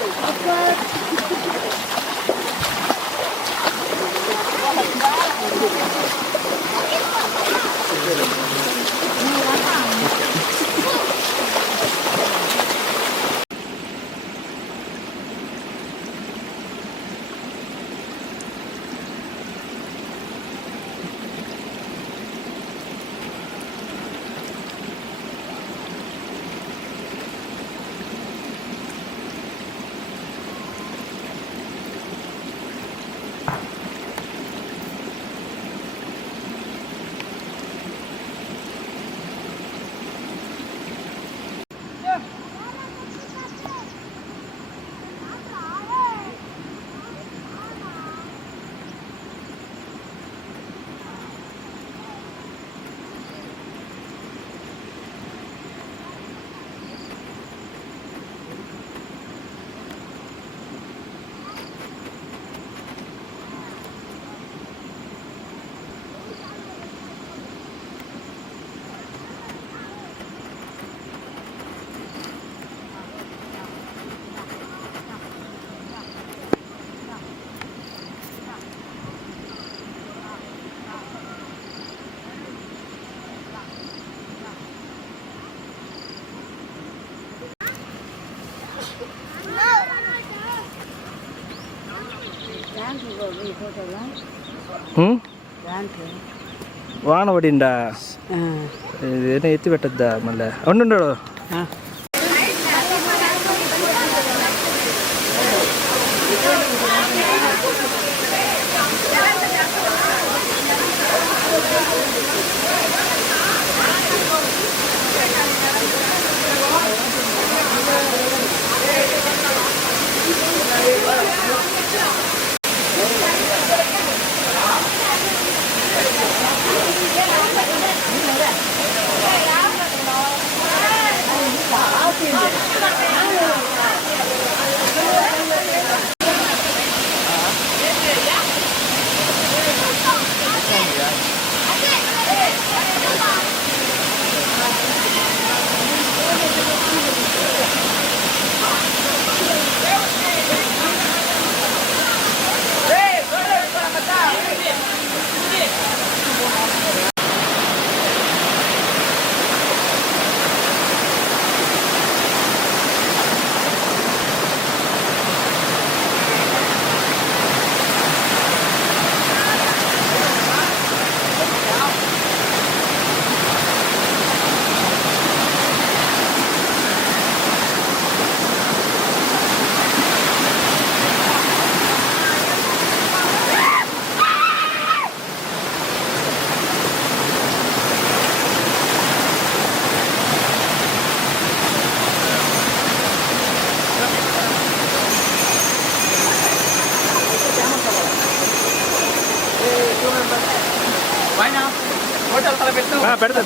వాన పడిండా ఇదేనా ఎత్తి పెట్టద్దా మళ్ళీ ఉండు పెడతా.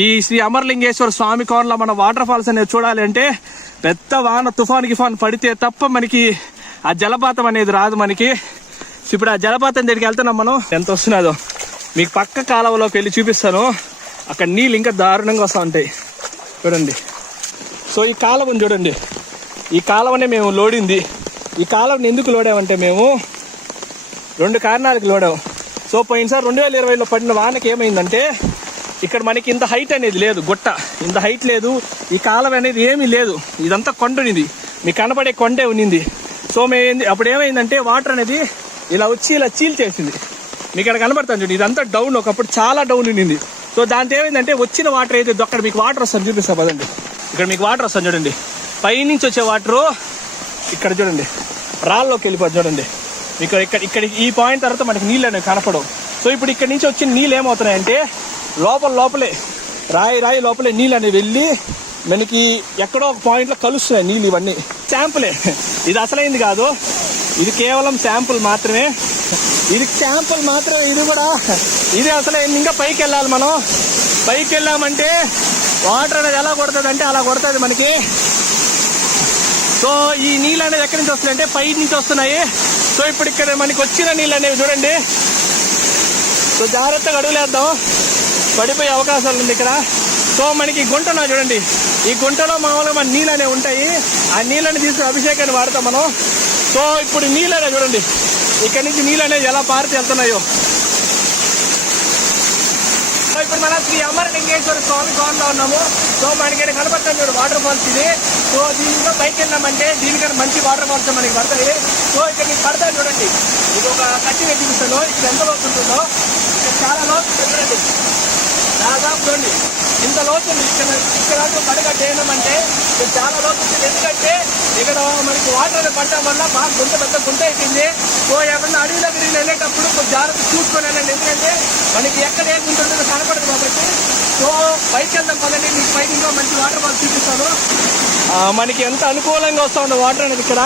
ఈ శ్రీ అమరలింగేశ్వర స్వామి కోనలో మన వాటర్ ఫాల్స్ అనేది చూడాలి అంటే పెద్ద వాన తుఫాన్ గిఫాన్ పడితే తప్ప మనకి ఆ జలపాతం అనేది రాదు మనకి. ఇప్పుడు ఆ జలపాతం దగ్గరికి వెళ్తున్నాం మనం. ఎంత వస్తున్నదో మీకు పక్క కాలువలోకి వెళ్ళి చూపిస్తాను. అక్కడ నీళ్ళు ఇంకా దారుణంగా వస్తూ ఉంటాయి చూడండి. సో ఈ కాలువని చూడండి, ఈ కాలువనే మేము లోడింది. ఈ కాలువని ఎందుకు లోడామంటే మేము 2 కారణాలకు లోడాం. సో పోయినసారి 2020లో పడిన వానకి ఏమైందంటే ఇక్కడ మనకి ఇంత హైట్ అనేది లేదు, గుట్ట ఇంత హైట్ లేదు, ఈ కాలువ అనేది ఏమీ లేదు, ఇదంతా కొండనిది, మీకు కనపడే కొండే ఉన్నింది. సో అప్పుడు ఏమైందంటే వాటర్ అనేది ఇలా వచ్చి ఇలా చీల్చేసింది. మీకు ఇక్కడ కనబడతాను చూడండి, ఇదంతా డౌన్, ఒకప్పుడు చాలా డౌన్ ఉన్నింది. సో దాంతో ఏమైందంటే వచ్చిన వాటర్ అయితే అక్కడ మీకు వాటర్ వస్తుంది చూపిస్తా పదండి. ఇక్కడ మీకు వాటర్ వస్తుంది చూడండి, పైనుంచి వచ్చే వాటరు ఇక్కడ చూడండి రాళ్ళలోకి వెళ్ళిపోతుంది చూడండి. మీకు ఇక్కడ ఈ పాయింట్ తర్వాత మనకి నీళ్ళు అనేవి కనపడవు. సో ఇప్పుడు ఇక్కడ నుంచి వచ్చిన నీళ్ళు ఏమవుతున్నాయంటే లోపలే రాయి లోపలే నీళ్ళు అనేవి వెళ్ళి మనకి ఎక్కడో ఒక పాయింట్లో కలుస్తున్నాయి నీళ్ళు. ఇవన్నీ శాంపులే, ఇది అసలైంది కాదు, ఇది కేవలం శాంపుల్ మాత్రమే. ఇది శాంపుల్ మాత్రమే, ఇది అసలైంది. ఇంకా పైకి వెళ్ళాలి మనం. పైకి వెళ్ళామంటే వాటర్ అనేది ఎలా కొడుతుంది అంటే అలా కొడుతుంది మనకి. సో ఈ నీళ్ళు అనేది ఎక్కడి నుంచి వస్తున్నాయి అంటే పై నుంచి వస్తున్నాయి. సో ఇప్పుడు ఇక్కడ మనకి వచ్చిన నీళ్ళు అనేవి చూడండి, సో జాగ్రత్తగా అడుగులేద్దాం, పడిపోయే అవకాశాలు ఉంది ఇక్కడ. సో మనకి గుంట ఉన్నా చూడండి, ఈ గుంటలో మామూలుగా మన నీళ్ళు అనేవి ఉంటాయి. ఆ నీళ్ళని తీసుకుని అభిషేకాన్ని వాడతాం మనం. సో ఇప్పుడు నీళ్ళు అనేవి చూడండి, ఇక్కడ నుంచి నీళ్ళు అనేవి ఎలా పారితే వెళ్తున్నాయో. సో ఇప్పుడు మనం శ్రీ అమరలింగేశ్వర స్వామి కోనలో ఉన్నాము. సో మనకి ఇక్కడ కనపడతాం చూడు వాటర్ ఫాల్స్ ఇది. సో దీంట్లో పైకి వెళ్ళామంటే దీనికన్నా మంచి వాటర్ ఫాల్స్ మనకి పడతాయి. సో ఇక్కడ మీకు పడతాయి చూడండి, ఇది ఒక కట్టి చూపిస్తాను. ఇక్కడ ఎంత లోతు ఉంటుందో, ఇక్కడ చాలా లోతు చూడండి, దాదాపు చూడండి ఇంత లోతు ఉంది. ఇక్కడ పడగట్టు వేయడమంటే ఇక్కడ చాలా లోతు ఉంటుంది. ఎందుకంటే ఇక్కడ మనకి వాటర్ పడటం వల్ల బాగా గుంట పెద్ద గుంట అయిపోయింది. సో ఎవరన్నా అడవిలో తిరిగి వెళ్ళేటప్పుడు కొంచెం జాగ్రత్త చూసుకొని వెళ్ళండి, ఎందుకంటే మనకి ఎక్కడ ఏ గుంట ఉంటుందో కనపడదు కాబట్టి. సో పైకి వెళ్దాం పదండి, మీకు పైకి ఇంకా మంచి వాటర్ ఫాల్స్ చూపిస్తాను. మనకి ఎంత అనుకూలంగా వస్తూ ఉంది వాటర్ అనేది ఇక్కడ.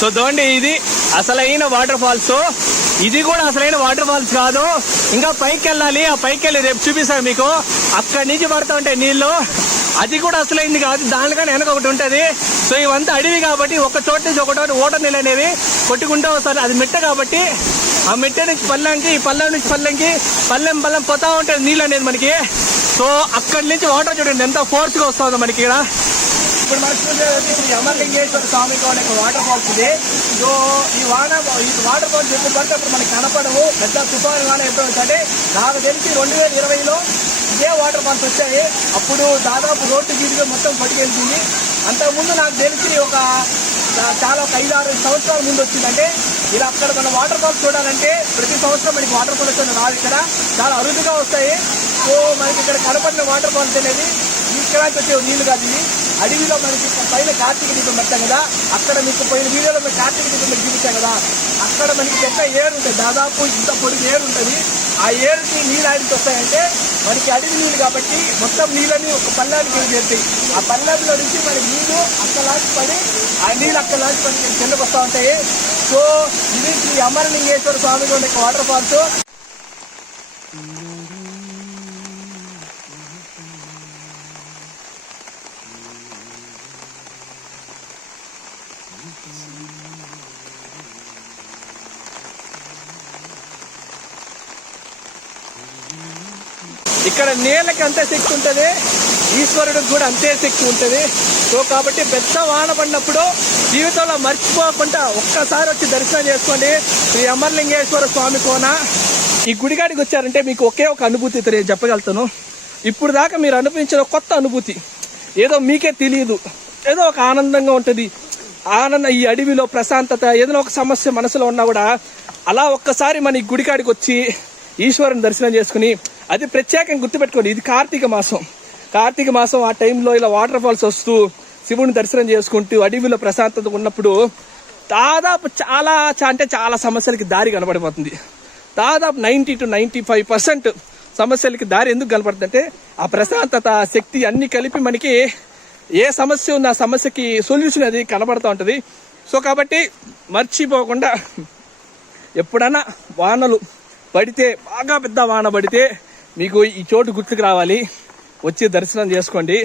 సో చూడండి, ఇది అసలైన వాటర్ ఫాల్స్. ఇది కూడా అసలైన వాటర్ ఫాల్స్ కాదు, ఇంకా పైకి వెళ్ళాలి. ఆ పైకి వెళ్ళి రేపు చూపిస్తాను మీకు. అక్కడి నుంచి పడుతూ ఉంటాయి నీళ్లు. అది కూడా అసలైంది కాదు, దానికన్నా వెనక ఒకటి ఉంటుంది. సో ఇవంతా అడవి కాబట్టి ఒక చోట నుంచి ఒక చోట ఓటర్ నీళ్ళు అనేవి కొట్టుకుంటూ వస్తారు. అది మిట్ట కాబట్టి ఆ మిట్ట నుంచి పల్లెంకి, ఈ పల్లెం నుంచి పల్లెంకి, పల్లెం పోతా ఉంటుంది నీళ్ళు అనేది మనకి. సో అక్కడి నుంచి వాటర్ చూడండి ఎంత ఫోర్స్గా వస్తుందో మనకి ఇక్కడ. ఇప్పుడు మనకు చూసేది అమరలింగేశ్వర స్వామి కోన వాటర్ ఫాల్స్ ఇది. సో ఈ వాటర్ ఫాల్స్ ఎప్పుడు పడితే అప్పుడు మనకి కనపడవు. పెద్ద తుఫాను వాన ఎప్పుడు అంటే నాకు తెలిసి 2020లో ఇదే వాటర్ ఫాల్స్ వచ్చాయి. అప్పుడు దాదాపు రోడ్డు గీదిగా మొత్తం పట్టుకెళ్తుంది. అంతకుముందు నాకు తెలిసి ఒక 5-6 సంవత్సరాల ముందు వచ్చిందంటే ఇలా అక్కడ మన వాటర్ ఫాల్స్ చూడాలంటే ప్రతి సంవత్సరం మనకి వాటర్ ఫాల్స్ రాదు, ఇక్కడ చాలా అరుదుగా వస్తాయి. సో మనకి ఇక్కడ కనపడిన వాటర్ ఫాల్స్ అనేది ఇక్కడ వచ్చే నీళ్లు కాదు, ఇది అడవిలో మనకి పైన కార్తీక దీపం పెట్టాం కదా, అక్కడ మీకు పోయిన వీడియోలో మేము కార్తీక దీపం మీకు చూపించాం కదా, అక్కడ మనకి పెద్ద ఏరు ఉంటుంది, దాదాపు ఇంత పొడుగు ఏరు ఉంటుంది. ఆ ఏరుకి నీళ్ళు ఆడికి వస్తాయంటే మనకి అడవి నీళ్ళు కాబట్టి మొత్తం నీళ్ళని ఒక పల్లానికి చేరుతాయి. ఆ పల్లాలో నుంచి మనకి నీళ్ళు అక్కలాంటి పడి ఆ నీళ్ళు అక్కలాంటి మనకి కిందకు వస్తూ ఉంటాయి. సో ఇది శ్రీ అమరలింగేశ్వర స్వామి వాటర్ ఫాల్స్. ఇక్కడ నేలకి అంతే శక్తి ఉంటుంది, ఈశ్వరుడికి కూడా అంతే శక్తి ఉంటుంది. సో కాబట్టి పెద్ద వాన పడినప్పుడు జీవితంలో మర్చిపోకుండా ఒక్కసారి వచ్చి దర్శనం చేసుకోండి శ్రీ అమరలింగేశ్వర స్వామి కోన. ఈ గుడిగాడికి వచ్చారంటే మీకు ఒకే ఒక అనుభూతి నేను చెప్పగలుగుతాను. ఇప్పుడు దాకా మీరు అనిపించిన కొత్త అనుభూతి ఏదో మీకే తెలియదు, ఏదో ఒక ఆనందంగా ఉంటుంది. ఈ అడవిలో ప్రశాంతత, ఏదైనా ఒక సమస్య మనసులో ఉన్నా కూడా అలా ఒక్కసారి మన ఈ గుడికాడికి వచ్చి ఈశ్వరుని దర్శనం చేసుకుని, అది ప్రత్యేకంగా గుర్తుపెట్టుకోండి, ఇది కార్తీక మాసం ఆ టైంలో ఇలా వాటర్ ఫాల్స్ వస్తూ శివుని దర్శనం చేసుకుంటూ అడవిలో ప్రశాంతత ఉన్నప్పుడు దాదాపు చాలా సమస్యలకి దారి కనపడిపోతుంది. దాదాపు 90 to 95% సమస్యలకి దారి ఎందుకు కనపడుతుంది అంటే ఆ ప్రశాంతత, శక్తి అన్ని కలిపి మనకి ఏ సమస్య ఉందో ఆ సమస్యకి సొల్యూషన్ అది కనబడుతూ ఉంటుంది. సో కాబట్టి మర్చిపోకుండా ఎప్పుడైనా వానలు పడితే, బాగా పెద్ద వాన పడితే మీకు ఈ చోటు గుర్తుకు రావాలి, వచ్చి దర్శనం చేసుకోండి.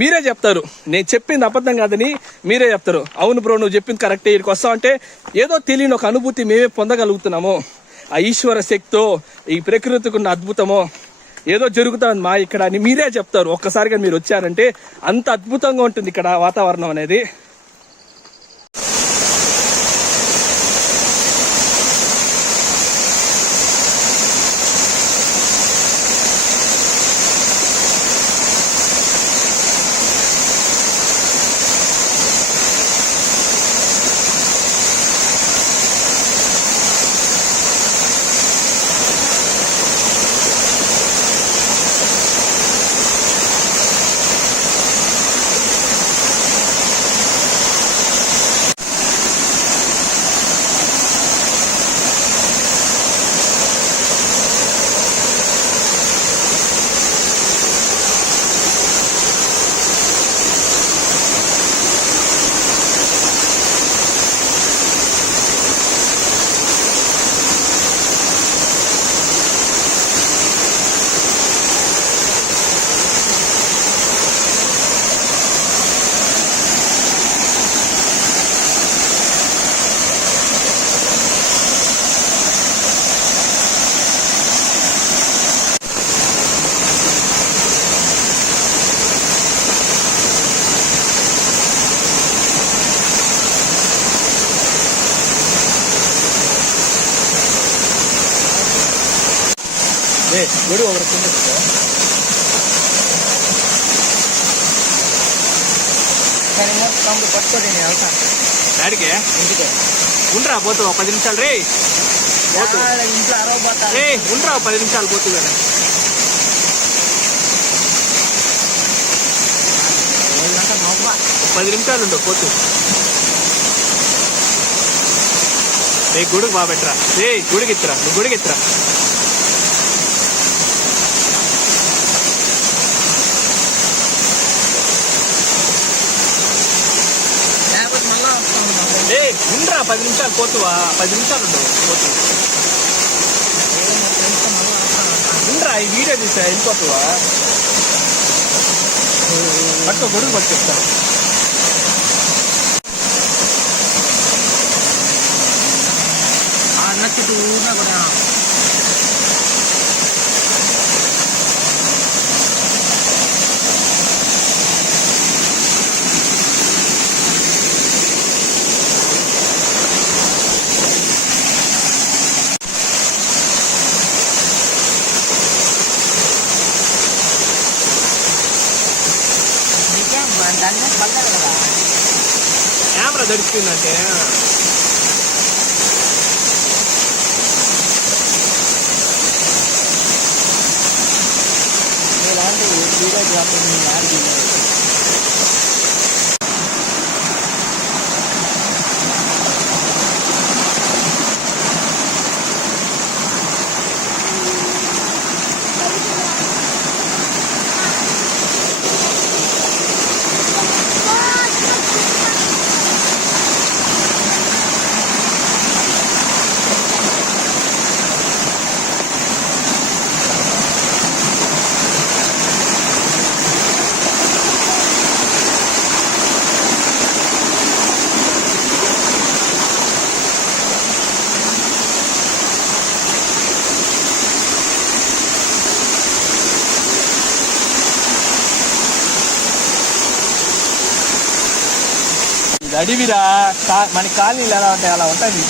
మీరే చెప్తారు నేను చెప్పింది అబద్ధం కాదని, మీరే చెప్తారు అవును బ్రో నువ్వు చెప్పింది కరెక్టే, ఇక్కడికి వస్తామంటే ఏదో తెలియని ఒక అనుభూతి మేమే పొందగలుగుతున్నాము. ఆ ఈశ్వర శక్తితో, ఈ ప్రకృతికి ఉన్న అద్భుతమో ఏదో జరుగుతుంది మా ఇక్కడ అని మీరే చెప్తారు. ఒక్కసారిగా మీరు వచ్చారంటే అంత అద్భుతంగా ఉంటుంది ఇక్కడ వాతావరణం అనేది. గుడి ఒకటి పట్టుకోండి నేను వెళ్తాను డాడీకి ఇంటికి. ఉండరా పోతు 10 నిమిషాలు రే ఇంట్లో అరవబోతాను. రే ఉండరా 10 నిమిషాలు పోతు కదా 10 నిమిషాలు ఉండవు పోతు. రే గుడికి బాబెట్రా రే గుడికి ఇత్తరా నువ్వు గుడికి ఇత్తరా. లేకపోతే మళ్ళా వస్తాను. రే ఉండరా 10 నిమిషాలు పోతువా 10 నిమిషాలు ఉండవు పోతు. ఉండరా ఈ వీడియో తీసా వెళ్ళిపోతువా పట్టుకో గుడికి పట్టు చెప్తాను. అన్న చుట్టూ ఊరినా కూడా దాన్ని పడలేదు కదా. కెమెరా దొరికిందంటే ఇలాంటి వీడియో కాకుండా నేను యాడ్ చేయలేదు. ఇది అడివిరా మన కాలనీలు ఎలా ఉంటాయి అలా ఉంటుంది.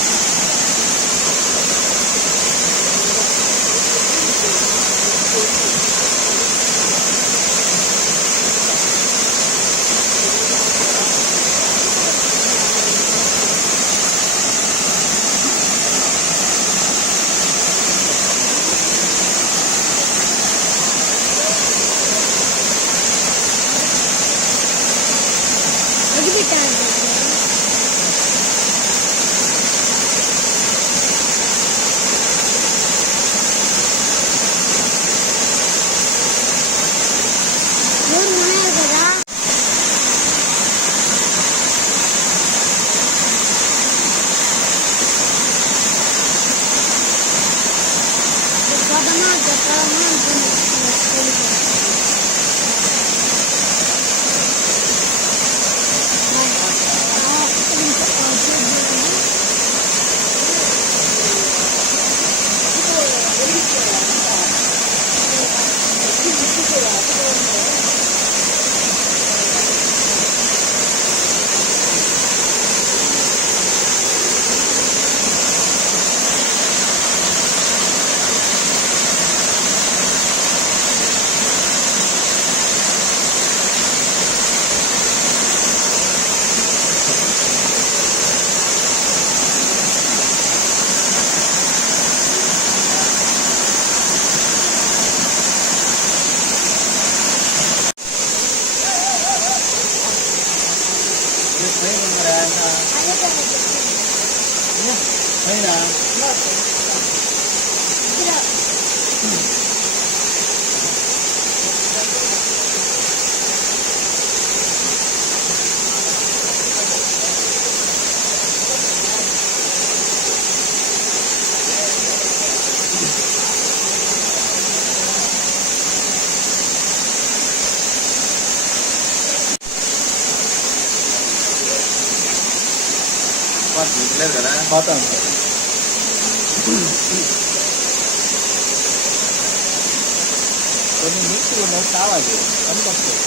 లేదు కదా పోతాను. కొన్ని నీళ్ళు కావాలి అందుకొస్తాయి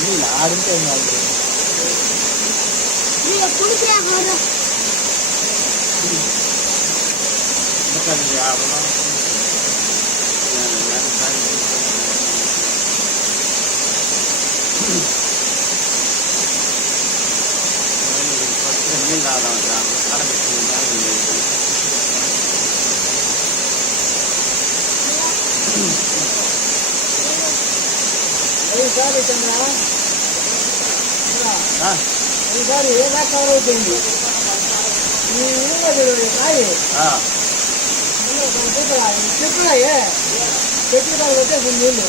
నీళ్ళు ఆడుంటే ఏం కాదు. ఈసారి చంద్ర ఈసారి ఏదా కవర్ అవుతుంది ఈ ఊళ్ళో కాయి చెట్లు చెట్లు కాదు వచ్చేసింది నీళ్ళు